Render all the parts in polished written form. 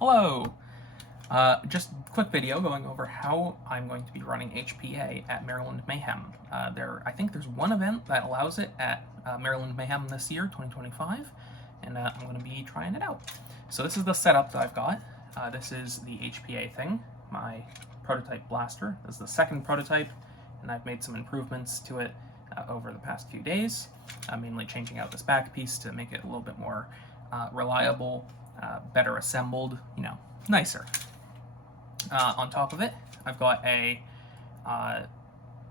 Hello! Just a quick video going over how I'm going to be running HPA at Maryland Mayhem. I think there's one event that allows it at Maryland Mayhem this year, 2025, and I'm going to be trying it out. So this is the setup that I've got. This is the HPA thing, my prototype blaster. This is the second prototype, and I've made some improvements to it over the past few days, mainly changing out this back piece to make it a little bit more reliable, better assembled, nicer. On top of it, I've got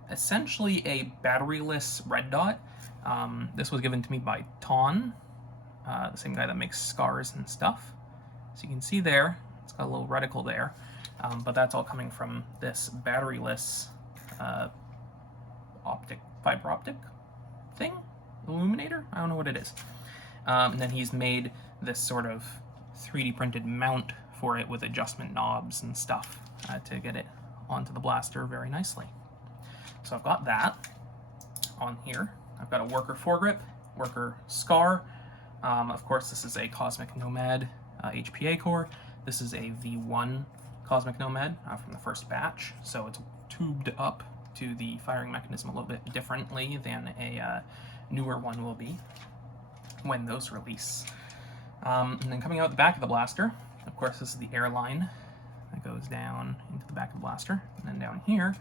essentially a batteryless red dot. This was given to me by Ton, the same guy that makes scars and stuff. So you can see there, it's got a little reticle there, but that's all coming from this batteryless fiber optic thing, illuminator? I don't know what it is. And then he's made this sort of 3D printed mount for it with adjustment knobs and stuff to get it onto the blaster very nicely. So I've got that on here. I've got a worker foregrip, worker scar. Of course, this is a Cosmic Nomad HPA core. This is a V1 Cosmic Nomad from the first batch, so it's tubed up to the firing mechanism a little bit differently than a newer one will be when those release. And then coming out the back of the blaster, of course, this is the air line that goes down into the back of the blaster. And then down here,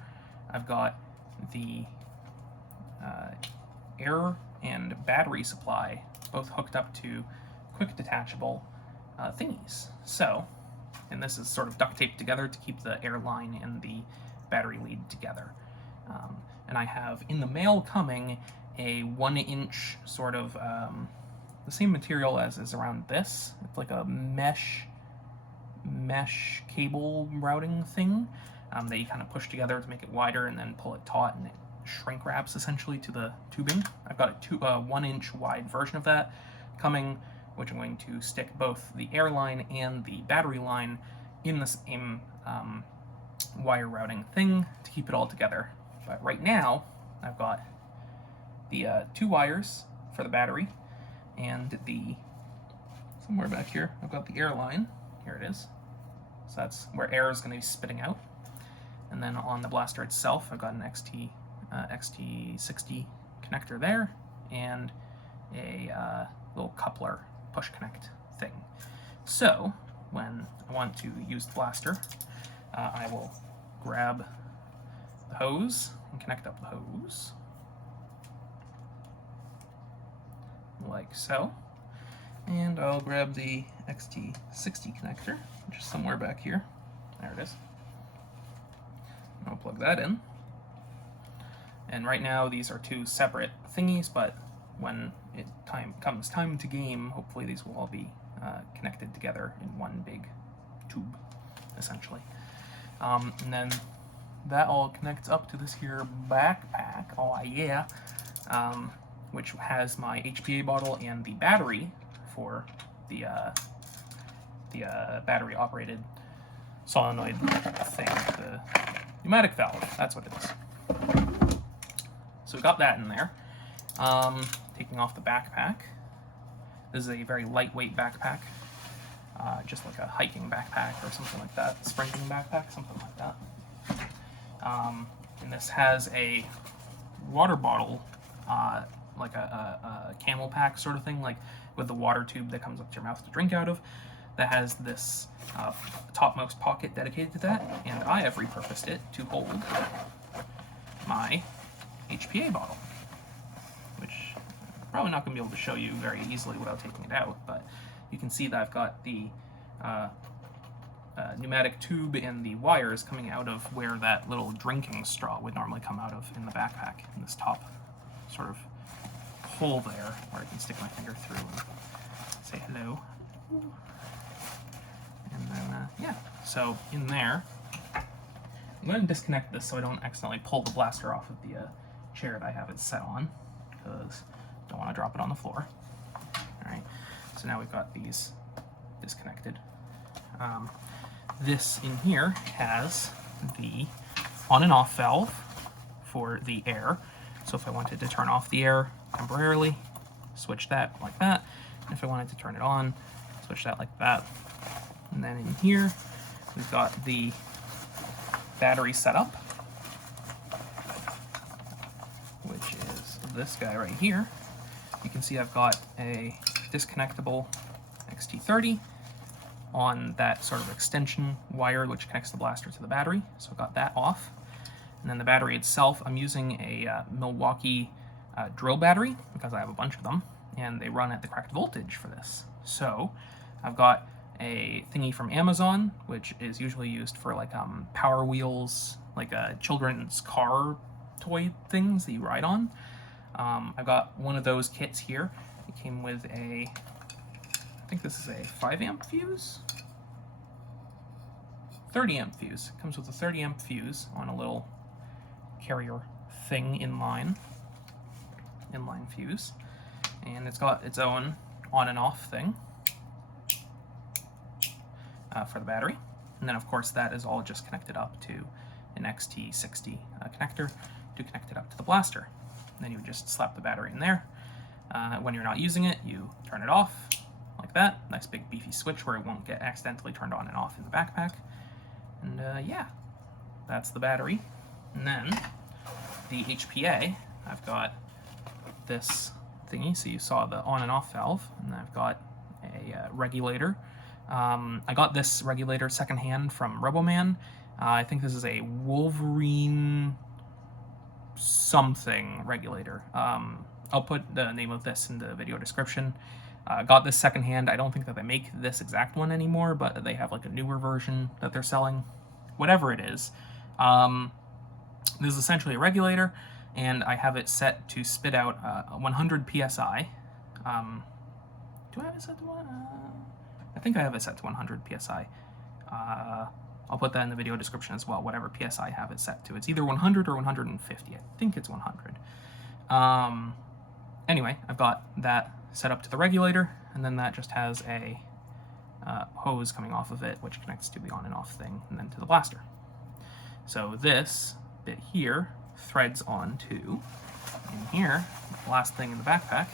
I've got the air and battery supply, both hooked up to quick detachable thingies. So, and this is sort of duct taped together to keep the air line and the battery lead together. And I have in the mail coming a 1-inch sort of the same material as is around this. It's like a mesh cable routing thing that you kind of push together to make it wider and then pull it taut, and it shrink wraps essentially to the tubing. I've got a 1-inch wide version of that coming, which I'm going to stick both the air line and the battery line in the same wire routing thing to keep it all together. But right now, I've got the 2 wires for the battery, and somewhere back here, I've got the air line. Here it is. So that's where air is going to be spitting out. And then on the blaster itself, I've got an XT60 connector there, and a little coupler push connect thing. So when I want to use the blaster, I will grab the hose and connect up the hose, like so. And I'll grab the XT60 connector, which is somewhere back here. There it is. I'll plug that in. And right now these are 2 separate thingies, but when comes time to game, hopefully these will all be connected together in one big tube, essentially. And then that all connects up to this here backpack, oh yeah, which has my HPA bottle and the battery for the battery operated solenoid thing, the pneumatic valve, that's what it is. So we got that in there. Taking off the backpack. This is a very lightweight backpack, just like a hiking backpack or something like that, sprinting backpack, something like that. And this has a water bottle, like a camel pack sort of thing, like with the water tube that comes up to your mouth to drink out of, that has this topmost pocket dedicated to that, and I have repurposed it to hold my HPA bottle, which I'm probably not going to be able to show you very easily without taking it out, but you can see that I've got the pneumatic tube and the wires coming out of where that little drinking straw would normally come out of in the backpack, in this top sort of hole there where I can stick my finger through and say hello. And then, yeah, so in there, I'm going to disconnect this so I don't accidentally pull the blaster off of the chair that I have it set on, because I don't want to drop it on the floor. Alright, so now we've got these disconnected. This in here has the on and off valve for the air. So if I wanted to turn off the air temporarily, switch that like that. And if I wanted to turn it on, switch that like that. And then in here, we've got the battery setup, which is this guy right here. You can see I've got a disconnectable XT30 on that sort of extension wire which connects the blaster to the battery, so I've got that off. And then the battery itself, I'm using a Milwaukee drill battery because I have a bunch of them, and they run at the correct voltage for this. So I've got a thingy from Amazon, which is usually used for like Power Wheels, like children's car toy things that you ride on. I've got one of those kits here. It came with a, I think this is a 5 amp fuse? 30 amp fuse. It comes with a 30 amp fuse on a little carrier thing inline fuse. And it's got its own on and off thing for the battery. And then of course that is all just connected up to an XT60 connector to connect it up to the blaster. And then you would just slap the battery in there. When you're not using it, you turn it off like that. Nice big beefy switch where it won't get accidentally turned on and off in the backpack. And yeah, that's the battery. And then the HPA, I've got this thingy, so you saw the on and off valve, and I've got a regulator. I got this regulator secondhand from Roboman. I think this is a Wolverine something regulator. I'll put the name of this in the video description. Got this secondhand. I don't think that they make this exact one anymore, but they have like a newer version that they're selling. Whatever it is. This is essentially a regulator, and I have it set to spit out 100 psi. Do I have it set to one? I think I have it set to 100 psi. I'll put that in the video description as well, whatever psi I have it set to. It's either 100 or 150. I think it's 100. Anyway, I've got that set up to the regulator, and then that just has a hose coming off of it, which connects to the on and off thing, and then to the blaster. So this bit here threads onto, in here, the last thing in the backpack,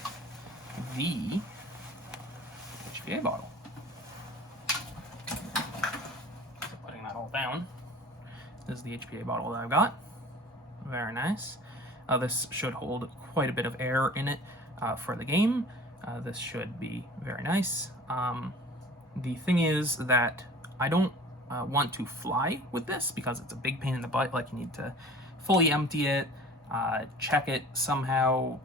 the HPA bottle. So putting that all down, this is the HPA bottle that I've got. Very nice. This should hold quite a bit of air in it for the game. This should be very nice. The thing is that I don't want to fly with this because it's a big pain in the butt. Like, you need to fully empty it, check it somehow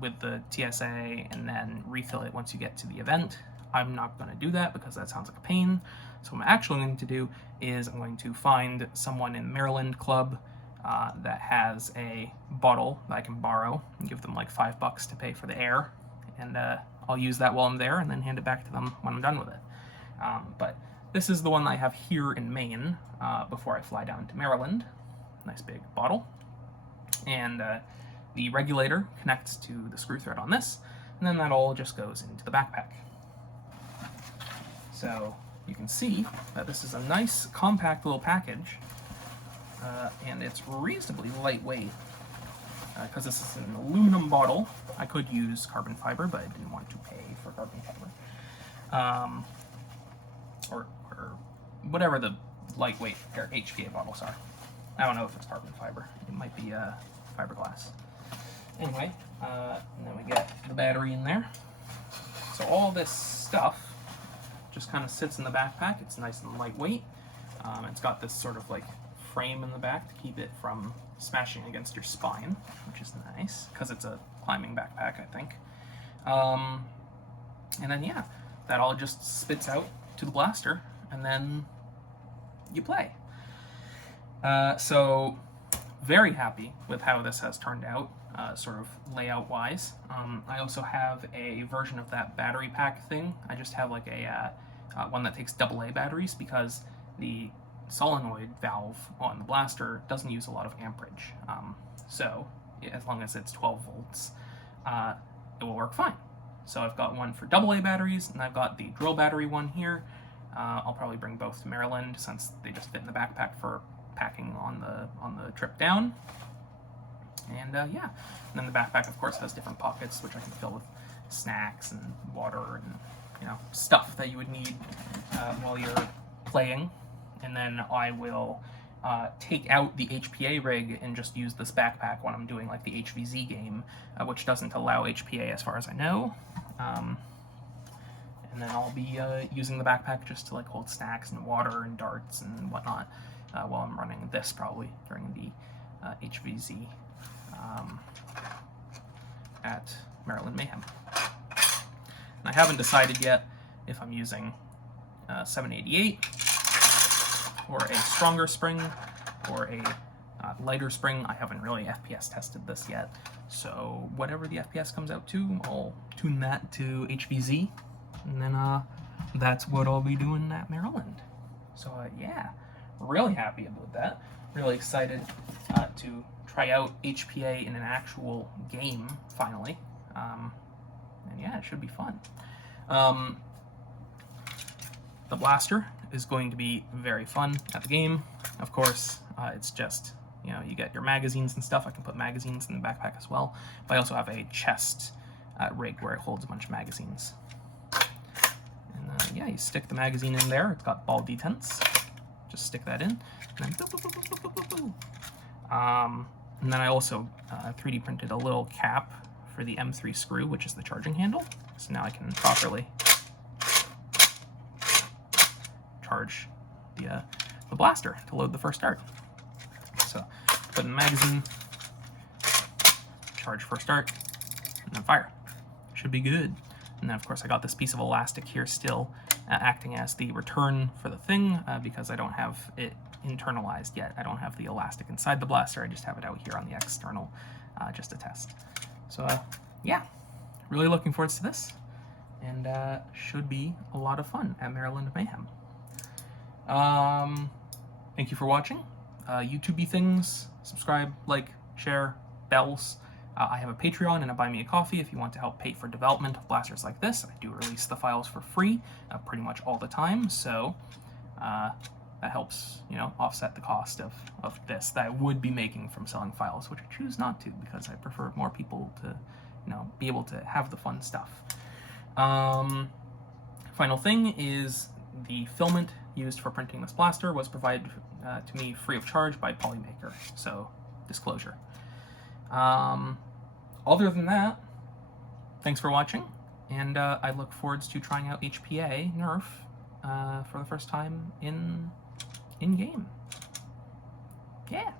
with the TSA, and then refill it once you get to the event. I'm not going to do that because that sounds like a pain. So what I'm actually going to do is I'm going to find someone in Maryland Club that has a bottle that I can borrow and give them like $5 to pay for the air, and I'll use that while I'm there and then hand it back to them when I'm done with it. But this is the one I have here in Maine before I fly down to Maryland. Nice big bottle. And the regulator connects to the screw thread on this, and then that all just goes into the backpack. So you can see that this is a nice compact little package, and it's reasonably lightweight because this is an aluminum bottle. I could use carbon fiber, but I didn't want to pay for carbon fiber. Or whatever the lightweight HPA bottles are. I don't know if it's carbon fiber. It might be fiberglass. Anyway, and then we get the battery in there. So all this stuff just kind of sits in the backpack. It's nice and lightweight. It's got this sort of like frame in the back to keep it from smashing against your spine, which is nice because it's a climbing backpack, I think. And then yeah, that all just spits out to the blaster, and then you play. So very happy with how this has turned out, sort of layout wise. I also have a version of that battery pack thing. I just have like a one that takes AA batteries because the solenoid valve on the blaster doesn't use a lot of amperage. So as long as it's 12 volts, it will work fine. So I've got one for AA batteries, and I've got the drill battery one here. I'll probably bring both to Maryland since they just fit in the backpack for packing on the trip down. And yeah, and then the backpack of course has different pockets which I can fill with snacks and water and, you know, stuff that you would need while you're playing, and then I will take out the HPA rig and just use this backpack when I'm doing like the HVZ game, which doesn't allow HPA as far as I know. And then I'll be using the backpack just to like hold snacks and water and darts and whatnot while I'm running this, probably during the HVZ at Maryland Mayhem. And I haven't decided yet if I'm using 788 or a stronger spring or a lighter spring. I haven't really FPS tested this yet, so whatever the FPS comes out to, I'll tune that to HVZ, and then that's what I'll be doing at Maryland. So yeah, really happy about that. Really excited to try out HPA in an actual game finally, and yeah, it should be fun. The blaster is going to be very fun at the game. Of course, it's just, you know, you get your magazines and stuff. I can put magazines in the backpack as well. But I also have a chest rig where it holds a bunch of magazines. And yeah, you stick the magazine in there. It's got ball detents. Just stick that in. And then, boop, boop, boop, boop, boop, boop, boop. And then I also 3D printed a little cap for the M3 screw, which is the charging handle. So now I can properly charge the blaster to load the first dart. So put in the magazine, charge first dart, and then fire. Should be good. And then of course I got this piece of elastic here still acting as the return for the thing because I don't have it internalized yet. I don't have the elastic inside the blaster. I just have it out here on the external just to test. So yeah, really looking forward to this, and should be a lot of fun at Maryland Mayhem. Thank you for watching. YouTube-y things, subscribe, like, share, bells. I have a Patreon and a Buy Me a Coffee if you want to help pay for development of blasters like this. I do release the files for free pretty much all the time, so that helps, you know, offset the cost of this that I would be making from selling files, which I choose not to because I prefer more people to, you know, be able to have the fun stuff. Final thing is the filament used for printing this blaster was provided to me free of charge by Polymaker, so disclosure. Other than that, thanks for watching, and I look forward to trying out HPA Nerf for the first time in game. Yeah.